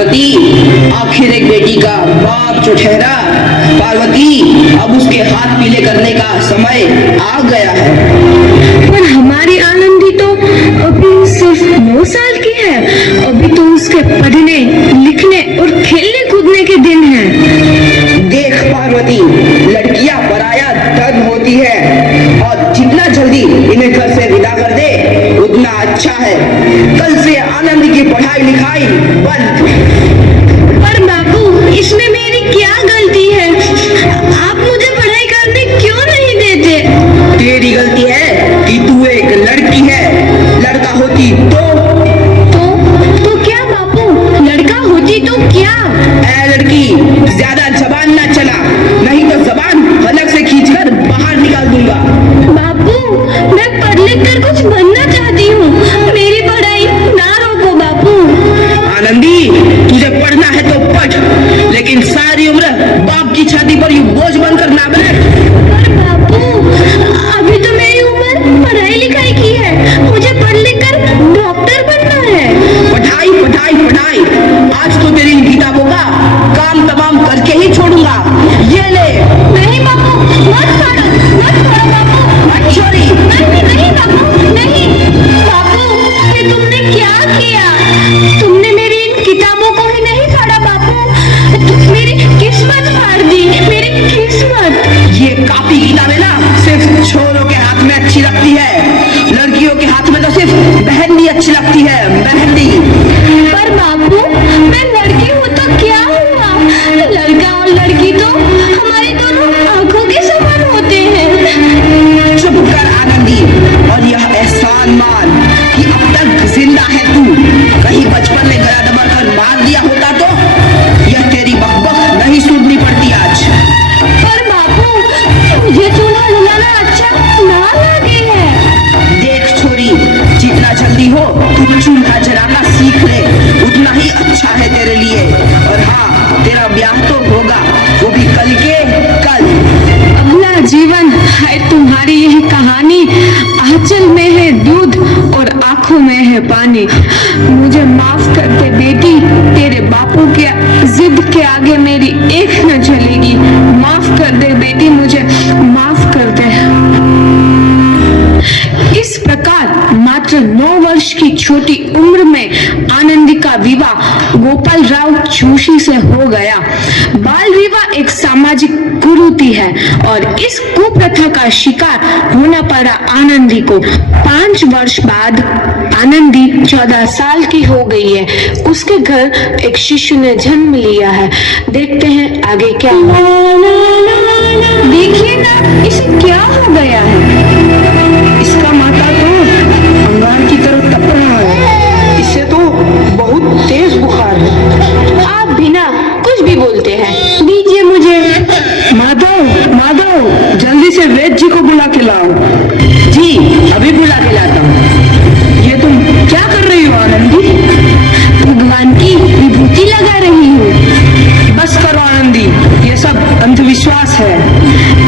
पार्वती, आखिर एक बेटी का बाप जो ठहरा। पार्वती, अब उसके हाथ पीले करने का समय आ गया है। पर हमारी आनंदी तो अभी सिर्फ 9 साल की है। अभी तो उसके पढ़ने लिखने और खेलने कूदने के दिन हैं। देख पार्वती, लड़कियां पराया धन होती है और जितना जल्दी इन्हें घर से विदा कर दे उतना अच्छा है। कल से आनंद की पढ़ाई लिखाई बंद। पर बापू, इसमें मेरी क्या गलती है? आप मुझे पढ़ाई करने क्यों नहीं देते? तेरी गलती है कि तू एक लड़की है। लड़का होती तो क्या बापू? लड़का होती तो क्या? ऐ लड़की, ज्यादा जबान ना चला, नहीं तो जबान हलक से खींचकर बाहर निकाल दूंगा। बापू, मैं पढ़ लिख कर कुछ बनना चाहती हूँ। मेरी पढ़ाई ना रोको बापू। आनंदी, तुझे पढ़ना है तो पढ़, लेकिन सारी उम्र बाप की छाती पर यूं बोझ बनकर ना बैठ। पर बापू, अभी तो मेरी उम्र पढ़ाई लिखाई की है। मुझे पढ़ लिख कर डॉक्टर बनना है। पढ़ाई पढ़ाई पढ़ाई, आज तो तेरी इन किताबों का काम तमाम करके ही छोड़ूंगा। ये ले। नहीं बापू, मत पढ़ो बापू। मत छोड़ी। नहीं बापू, नहीं। बापू, ये तुमने क्या किया? तुमने मेरी इन किताबों को ही नहीं पढ़ा बापू। तुम मेरी किस्मत फाड़ दी, मेरी किस्मत। ये कापी किताबें ना सिर्फ छोरों के हाथ में अच्छी लगती है, लड़कियों के हाथ में तो सिर्फ मेहंदी अच्छी लगती है, मेहंदी। पर बापू, मैं लड़की हूँ तो क्या हुआ? लड़का और लड़की तो हमारी दोनों आंखों के समान होते हैं। चुप कर आनंदी, और यह एहसान मान कि अब तक जिंदा है तू। कहीं बचपन में गला दबाकर मार दिया होता तो यह तेरी बकबक नहीं सुननी पड़ती आज। पर बापू, मुझे चूल्हा जलाना अच्छा ना लगे है। देख छोरी, जितना जल्दी हो तू चूल्हा जलाना सीख ले, उतना ही अच्छा है तेरे लिए। और हाँ, तेरा ब्याह तो होगा, वो भी कल के कल। अगला जीवन है तुम्हारी यही कहानी। आंचल में है दूध और आंखों में है पानी। मुझे माफ कर दे बेटी, तेरे बापू के जिद के आगे मेरी एक न चलेगी। माफ कर दे बेटी, मुझे माफ कर दे। इस प्रकार मात्र 9 वर्ष की छोटी उम्र में आनंदी का विवाह गोपाल राव जोशी से हो गया। बाल विवाह एक सामाजिक कुरीति है और इस कुप्रथा का शिकार होना पड़ा आनंदी को। 5 वर्ष बाद आनंदी 14 साल की हो गई है। उसके घर एक शिशु ने जन्म लिया है। देखते हैं आगे क्या हुआ। देखिए ना, इसे क्या हो गया है? इसका माथा तो अंगार की तरफ तप रहा है। इससे तो बहुत तेज बुखार है। आप बिना कुछ भी बोलते हैं। दीजिए मुझे। माधव, माधव, जल्दी से वैद्य जी को बुला के लाओ। जी, अभी बुला के लाता हूँ। ये तुम क्या कर रही हो आनंदी? भगवान की विभूति लगा रही हूँ। बस करो आनंदी, ये सब अंधविश्वास है।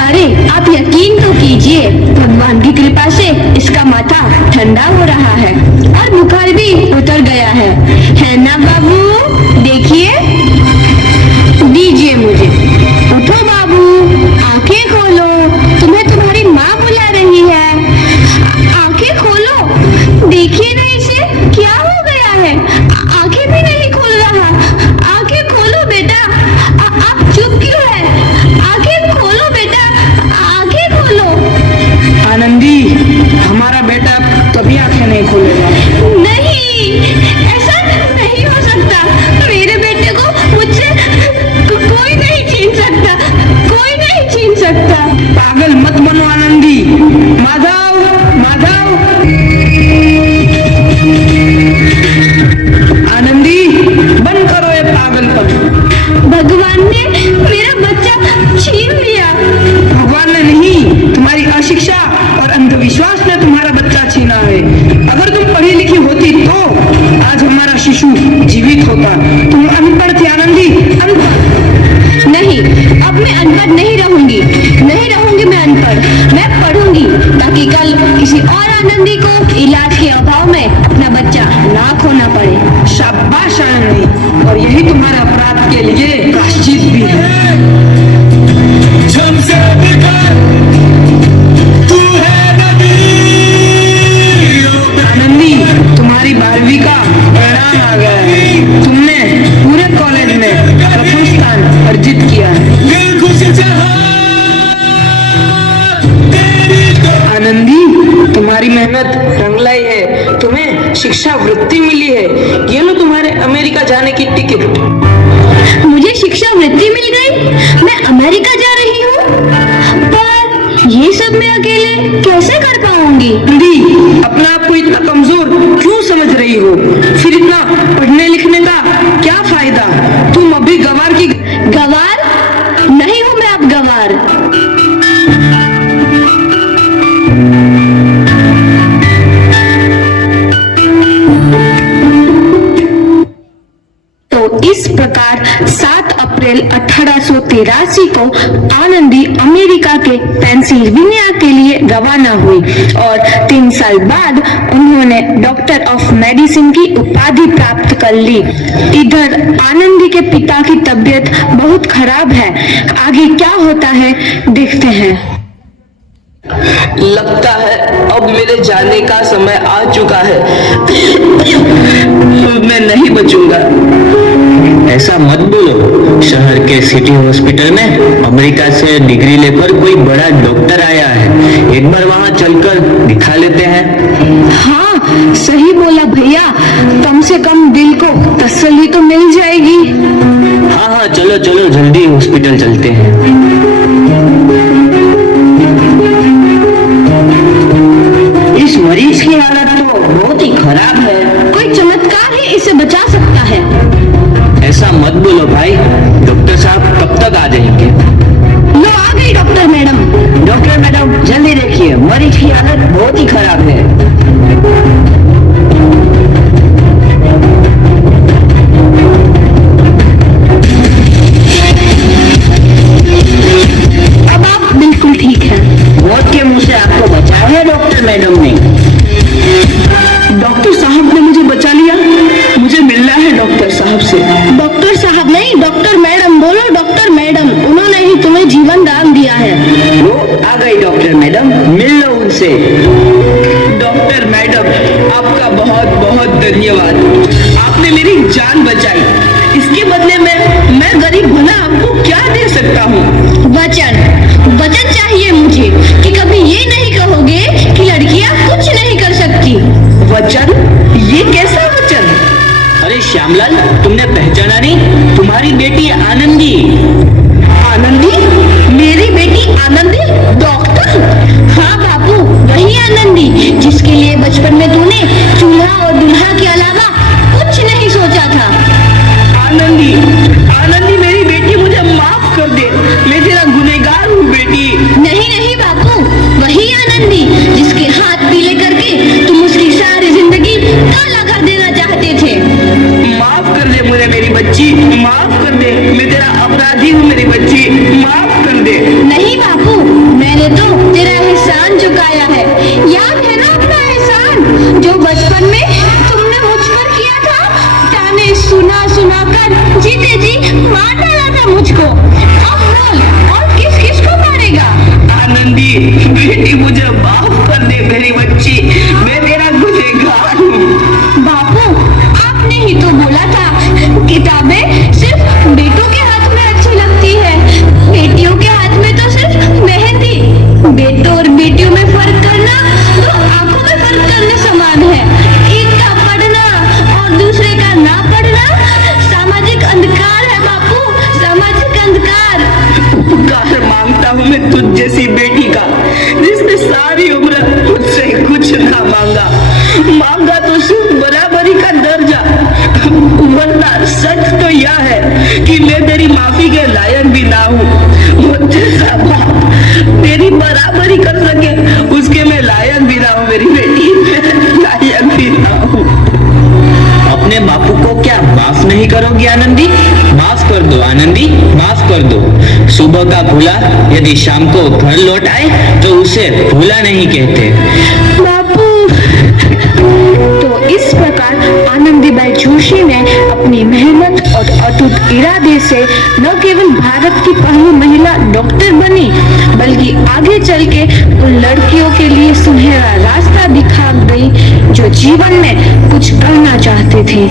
अरे आप यकीन तो कीजिए, भगवान की कृपा से इसका माथा ठंडा हो रहा है और बुखार भी उतर गया है ना बाबू? देखिए, दीजिए मुझे। उठो बाबू, आंखें खोलो, तुम्हें तुम्हारी माँ बुला रही है। आंखें खोलो, देखिए ना इसे क्या हो गया है। आंखें भी नहीं खोल रहा। आंखें खोलो बेटा। आप चुप क्यों है? आंखें खोलो बेटा, आंखें खोलो। आनंदी, हमारा बेटा कभी आंखें नहीं खोलेगा। नहीं, ऐसा नहीं हो सकता। मेरे बेटे को मुझसे कोई नहीं छीन सकता, कोई नहीं छीन सकता। पागल मत बनो आनंदी। माधव, माधव। आनंदी, बंद करो ये पागलपन। भगवान ने मेरा बच्चा छीन लिया। भगवान ने नहीं, तुम्हारी अशिक्षा और अंधविश्वास ने तुम्हारा बच्चा छीना है। अगर तुम पढ़ी लिखी होती तो आज हमारा शिशु जीवित होता। तुम अनपढ़ थी आनंदी, नहीं, अब मैं अनपढ़ नहीं रहूंगी। नहीं रहूंगी मैं अनपढ़। मैं पढ़ूंगी ताकि कल किसी और आनंदी को इलाज के अभाव में अपना बच्चा ना खोना पड़े। शाबाश आनंदी, और यही तुम्हारी मेहनत रंग लाई है, तुम्हें शिक्षा वृत्ति मिली है। ये लो तुम्हारे अमेरिका जाने की टिकट। मुझे शिक्षा वृत्ति मिल गई, मैं अमेरिका जा रही हूँ। पर ये सब मैं अकेले कैसे कर पाऊंगी? नंदी, अपना आप को इतना कमजोर क्यों समझ रही हो? फिर इतना पढ़ने लिखने का क्या फायदा? तुम अभी गंवार की गवार नहीं हूँ मैं अब गवार। तो इस प्रकार 7 अप्रैल 1883 को आनंदी अमेरिका के पेंसिल्वेनिया के लिए रवाना हुई और 3 साल बाद उन्होंने डॉक्टर ऑफ मेडिसिन की उपाधि प्राप्त कर ली। इधर आनंदी के पिता की तबीयत बहुत खराब है। आगे क्या होता है देखते हैं। लगता है अब मेरे जाने का समय आ चुका है। मैं नहीं बचूंगा। ऐसा मत बोलो। शहर के सिटी हॉस्पिटल में अमेरिका से डिग्री लेकर कोई बड़ा डॉक्टर आया है, एक बार वहां चलकर दिखा लेते हैं। हाँ सही बोला भैया, कम से कम दिल को तसल्ली तो मिल जाएगी। हाँ हाँ, चलो चलो जल्दी हॉस्पिटल चलते हैं। इस मरीज की हालत तो बहुत ही खराब है। कोई चमत्कार ही इसे बचा सकता है। ऐसा मत बोलो भाई, डॉक्टर साहब कब तक आ जाएंगे? लो आ गई डॉक्टर मैडम। डॉक्टर मैडम जल्दी देखिए, मरीज की हालत बहुत ही खराब है। अब आप बिल्कुल ठीक हैं। मौत के मुंह से आपको बचाया है डॉक्टर मैडम ने। डॉक्टर साहब ने मुझे बचा लिया। मुझे मिलना है डॉक्टर साहब से। डॉक्टर साहब नहीं, डॉक्टर मैडम बोलो। डॉक्टर मैडम, उन्होंने ही तुम्हें जीवन दान दिया है। वो आ गई डॉक्टर मैडम, मिल लो उनसे। डॉक्टर मैडम, आपका बहुत बहुत धन्यवाद। आपने मेरी जान बचाई। इसके बदले में मैं गरीब भला आपको क्या दे सकता हूँ? वचन चाहिए मुझे कि कभी ये नहीं कहोगे कि लड़कियां कुछ नहीं कर सकती। वचन? ये कैसा वचन? अरे श्यामलाल, तुमने पहचाना नहीं? तुम्हारी बेटी आनंदी। आनंदी? मेरी बेटी आनंदी? डॉक्टर? हाँ बापू, वही आनंदी जिसके लिए बचपन में तूने चूल्हा और दूल्हा के अलावा कुछ नहीं सोचा था। आनंदी, आनंदी मेरी बेटी, मुझे माफ कर दे। मैं तेरा गुनहगार हूँ बेटी। नहीं नहीं बापू, वही आनंदी जिसके हाथ पीले करके तुम उसकी सारी जिंदगी काला कर देना चाहते थे। माफ कर दे मुझे मेरी बच्ची, माफ कर दे। मैं तेरा अपराधी हूँ मेरी बच्ची, माफ कर दे। नहीं बापू, मैंने तो तेरा एहसान चुकाया है। याद है ना अपना एहसान जो बचपन में तुमने मुझ पर किया था? ताने सुना सुना कर जीते जी मार डाला था मुझको। अब बोल, और किस किस को मारेगा? आनंदी बेटी, मुझे माफ कर दे मेरी बच्ची, मैं तेरा गुनहगार हूँ। बापू, आपने ही तो बोला था किताबें सिर्फ बेटों के हाथ में अच्छी लगती है, बेटियों के हाथ में तो सिर्फ मेहंदी। बेटों और बेटियों में फर्क करना तो आंखों में फर्क करने समान है। एक का पढ़ना और दूसरे का ना पढ़ना सामाजिक अंधकार है बापू, सामाजिक अंधकार। उपकार मांगता हूँ मैं तुझ जैसी बेटी का, जिसने सारी उम्र मुझसे कुछ ना मांगा तो सिर्फ बराबरी का दर्जा। वरना सच तो यह है कि मैं तेरी माफी के लायक भी ना हूँ। वो जैसा बाप तेरी बराबरी कर सके उसके मैं लायक भी ना हूँ मेरी बेटी, मैं लायक भी ना हूँ। अपने बापू को क्या माफ नहीं करोगी आनंदी? माफ कर दो आनंदी, माफ कर दो। सुबह का भूला यदि शाम को घर लौट आए तो उसे भूला नहीं कहते। बापू। तो इस प्रकार आनंदीबाई जोशी ने अपनी मेहनत और अटूट इरादे से न केवल भारत की पहली महिला डॉक्टर बनी, बल्कि आगे चल के उन लड़कियों के लिए सुनहरा रास्ता दिखा गई जो जीवन में कुछ करना चाहती थी।